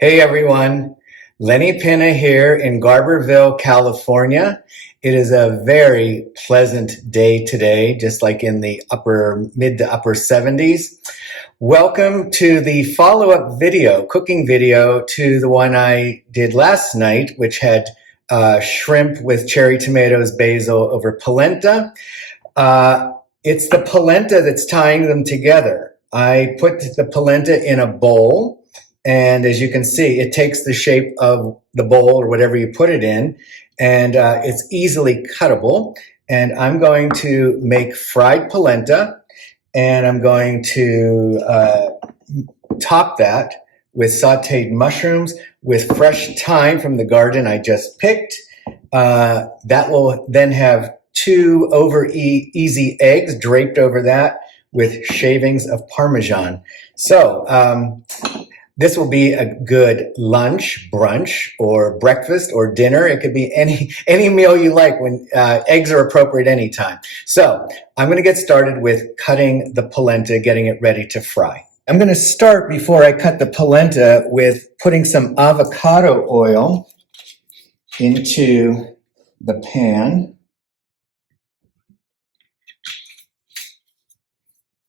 Hey everyone, Lenny Pina here in Garberville, California. It is a very pleasant day today, just like in the mid to upper 70s. Welcome to the follow-up video, cooking video to the one I did last night, which had shrimp with cherry tomatoes, basil over polenta. It's the polenta that's tying them together. I put the polenta in a bowl. And as you can see, it takes the shape of the bowl or whatever you put it in, and it's easily cuttable. And I'm going to make fried polenta, and I'm going to top that with sauteed mushrooms with fresh thyme from the garden I just picked. That will then have 2 easy eggs draped over that with shavings of Parmesan. So, this will be a good lunch, brunch, or breakfast, or dinner. It could be any meal you like. When eggs are appropriate anytime. So I'm going to get started with cutting the polenta, getting it ready to fry. I'm going to start, before I cut the polenta, with putting some avocado oil into the pan.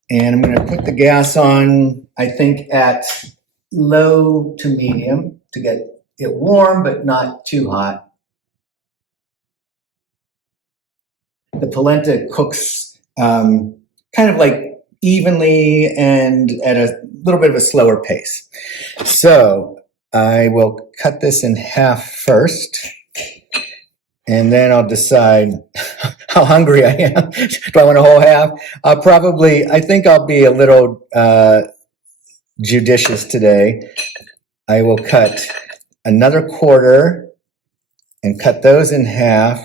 And I'm going to put the gas on, I think, at low to medium to get it warm, but not too hot. The polenta cooks kind of like evenly and at a little bit of a slower pace. So I will cut this in half first, and then I'll decide how hungry I am. Do I want a whole half? I think I'll be a little judicious today. I will cut another quarter and cut those in half.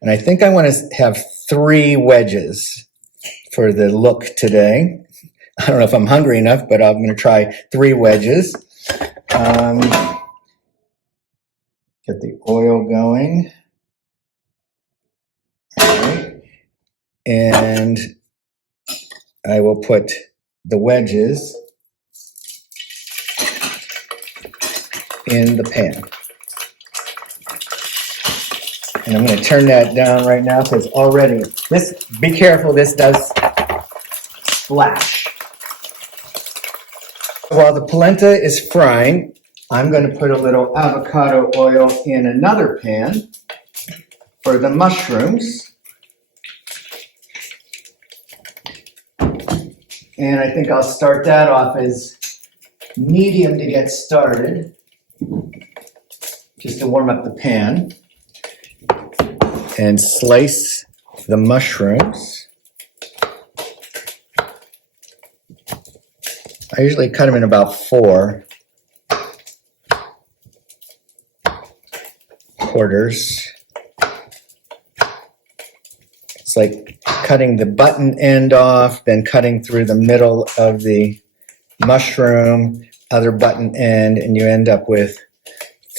And I think I want to have 3 wedges for the look today. I don't know if I'm hungry enough, but I'm going to try 3 wedges. Get the oil going. All right. And I will put the wedges in the pan. And I'm going to turn that down right now because be careful, this does splash. While the polenta is frying, I'm going to put a little avocado oil in another pan for the mushrooms. And I think I'll start that off as medium to get started, just to warm up the pan, and slice the mushrooms. I usually cut them in about 4 quarters. It's like cutting the button end off, then cutting through the middle of the mushroom, other button end, and you end up with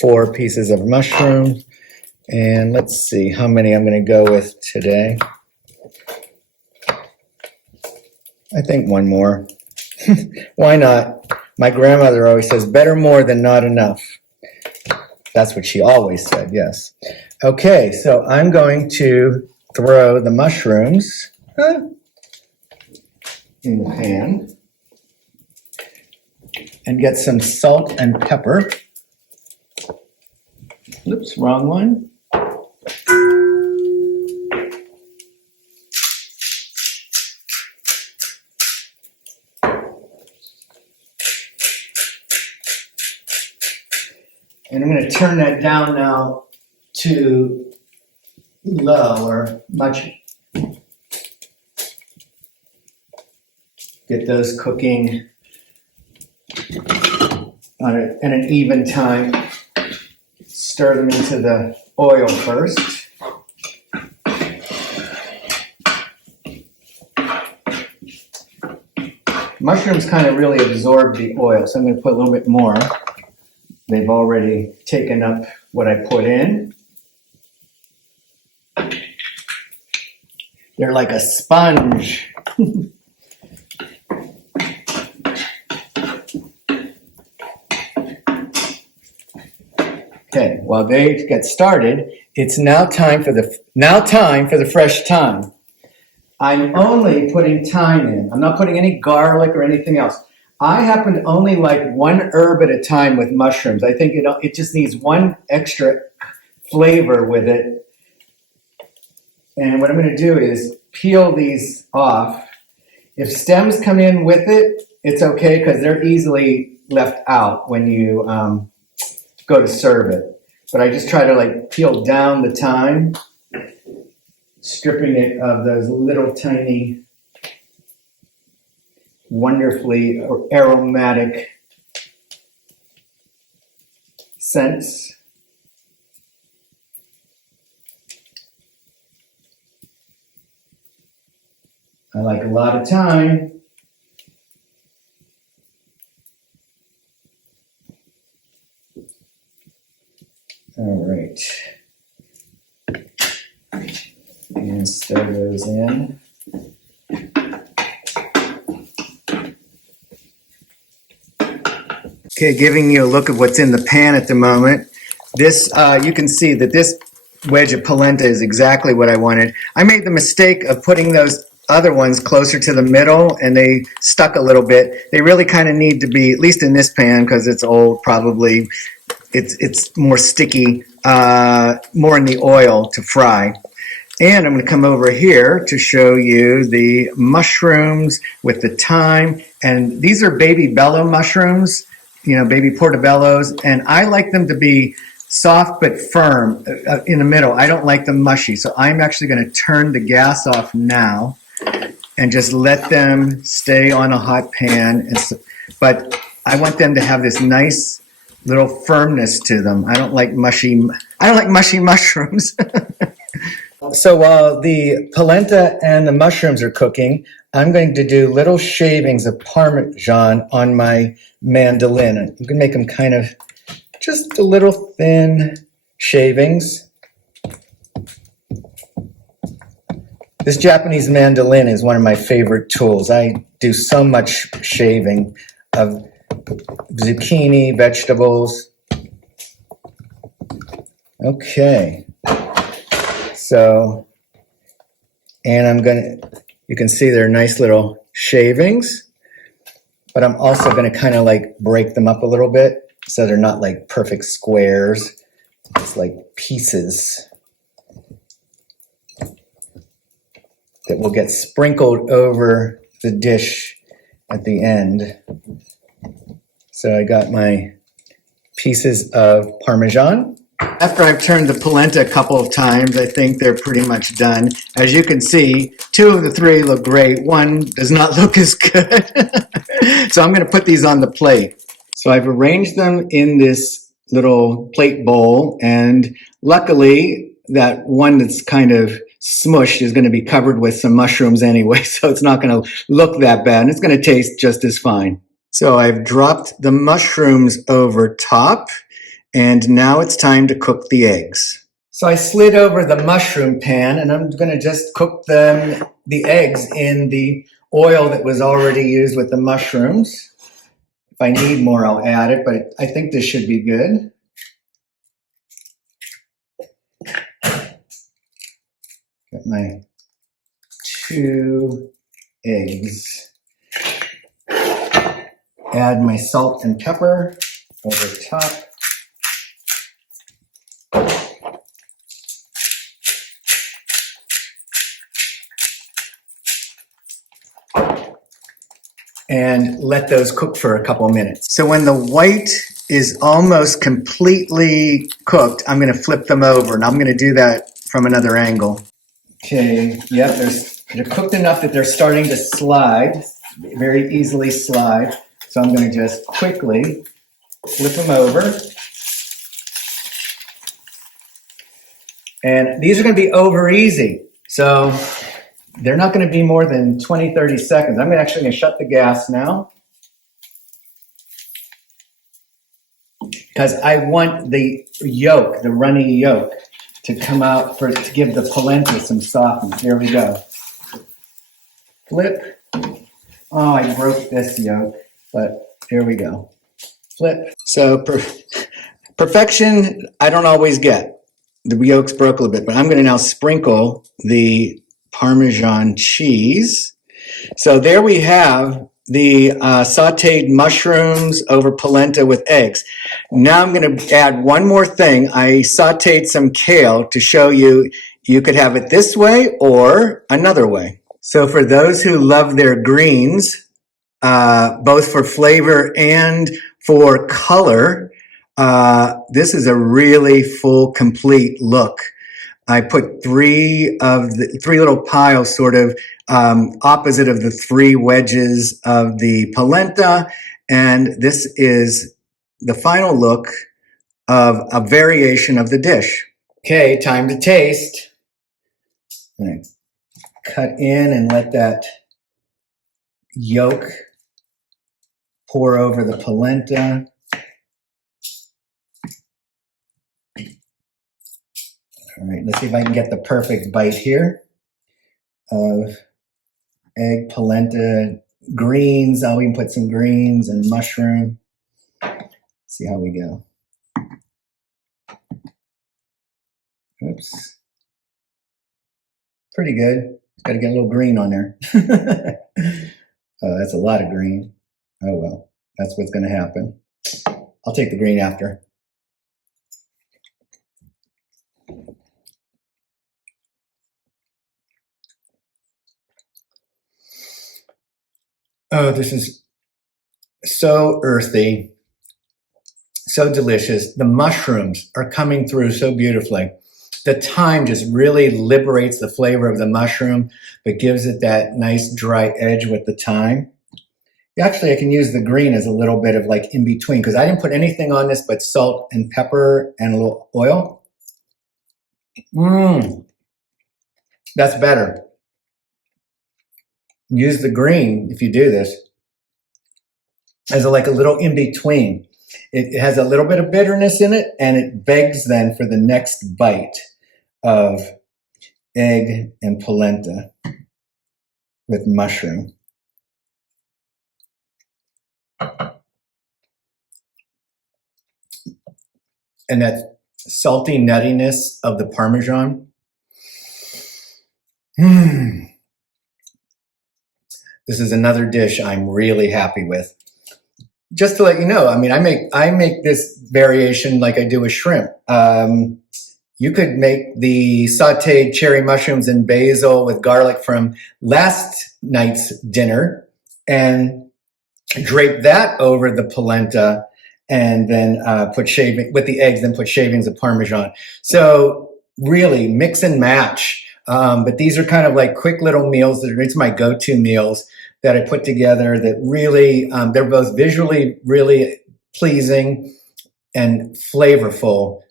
4 pieces of mushroom. And let's see how many I'm going to go with today. I think 1 more. Why not? My grandmother always says, better more than not enough. That's what she always said, yes. Okay, so I'm going to throw the mushrooms in the pan and get some salt and pepper. Oops, wrong one. And I'm going to turn that down now to low or much. Get those cooking at an even time. Stir them into the oil first. Mushrooms kind of really absorb the oil, so I'm going to put a little bit more. They've already taken up what I put in. They're like a sponge. Okay, while they get started, it's now time for the fresh thyme. I'm only putting thyme in. I'm not putting any garlic or anything else. I happen to only like one herb at a time with mushrooms. I think it just needs one extra flavor with it. And what I'm going to do is peel these off. If stems come in with it, it's okay because they're easily left out when you go to serve it. But I just try to like peel down the thyme, stripping it of those little tiny, wonderfully aromatic scents. I like a lot of thyme. All right. And stir those in. Okay, giving you a look at what's in the pan at the moment. This, you can see that this wedge of polenta is exactly what I wanted. I made the mistake of putting those other ones closer to the middle and they stuck a little bit. They really kind of need to be, at least in this pan, because it's old, probably, it's more sticky, more in the oil to fry. And I'm going to come over here to show you the mushrooms with the thyme. And these are baby bello mushrooms, you know, baby portobellos. And I like them to be soft but firm in the middle. I don't like them mushy. So I'm actually going to turn the gas off now and just let them stay on a hot pan. But I want them to have this nice little firmness to them. I don't like mushy mushrooms. So while the polenta and the mushrooms are cooking, I'm going to do little shavings of Parmesan on my mandolin. I'm going to make them kind of just a little thin shavings. This Japanese mandolin is one of my favorite tools. I do so much shaving of zucchini, vegetables. Okay. So, and you can see they're nice little shavings, but I'm also going to kind of like break them up a little bit so they're not like perfect squares. It's like pieces that will get sprinkled over the dish at the end. So I got my pieces of Parmesan. After I've turned the polenta a couple of times, I think they're pretty much done. As you can see, 2 of the 3 look great. 1 does not look as good. So I'm going to put these on the plate. So I've arranged them in this little plate bowl, and luckily that one that's kind of smushed is going to be covered with some mushrooms anyway, so it's not going to look that bad, and it's going to taste just as fine. So I've dropped the mushrooms over top. And now it's time to cook the eggs. So I slid over the mushroom pan and I'm going to just cook the eggs in the oil that was already used with the mushrooms. If I need more, I'll add it, but I think this should be good. Got my 2 eggs. Add my salt and pepper over top. And let those cook for a couple of minutes. So when the white is almost completely cooked, I'm going to flip them over, and I'm going to do that from another angle. Okay, yep, they're cooked enough that they're starting to slide, very easily slide. So I'm going to just quickly flip them over. And these are going to be over easy. So they're not going to be more than 20, 30 seconds. I'm actually going to shut the gas now because I want the yolk, the runny yolk, to come out to give the polenta some softness. Here we go. Flip. Oh, I broke this yolk, but here we go. Flip. So Perfection, I don't always get. The yolks broke a little bit, but I'm going to now sprinkle the Parmesan cheese. So there we have the sauteed mushrooms over polenta with eggs. Now I'm going to add one more thing. I sauteed some kale to show you you could have it this way or another way. So for those who love their greens, both for flavor and for color, this is a really full, complete look. I put three little piles sort of opposite of the three wedges of the polenta. And this is the final look of a variation of the dish. Okay, time to taste. I'm gonna cut in and let that yolk pour over the polenta. All right, let's see if I can get the perfect bite here of egg, polenta, greens. I'll even put some greens and mushroom. See how we go. Oops. Pretty good. Got to get a little green on there. Oh, that's a lot of green. Oh, well, that's what's going to happen. I'll take the green after. Oh, this is so earthy, so delicious. The mushrooms are coming through so beautifully. The thyme just really liberates the flavor of the mushroom, but gives it that nice dry edge with the thyme. Actually, I can use the green as a little bit of like in between because I didn't put anything on this but salt and pepper and a little oil. That's better. Use the green if you do this as like a little in between. It has a little bit of bitterness in it, and it begs then for the next bite of egg and polenta with mushroom. And that salty nuttiness of the Parmesan. This is another dish I'm really happy with. Just to let you know, I mean, I make this variation like I do with shrimp. You could make the sauteed cherry mushrooms and basil with garlic from last night's dinner and drape that over the polenta and then put shaving with the eggs, then put shavings of Parmesan. So really mix and match. But these are kind of like quick little meals. It's my go-to meals that I put together that really, they're both visually really pleasing and flavorful,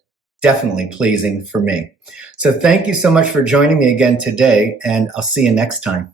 definitely pleasing for me. So thank you so much for joining me again today, and I'll see you next time.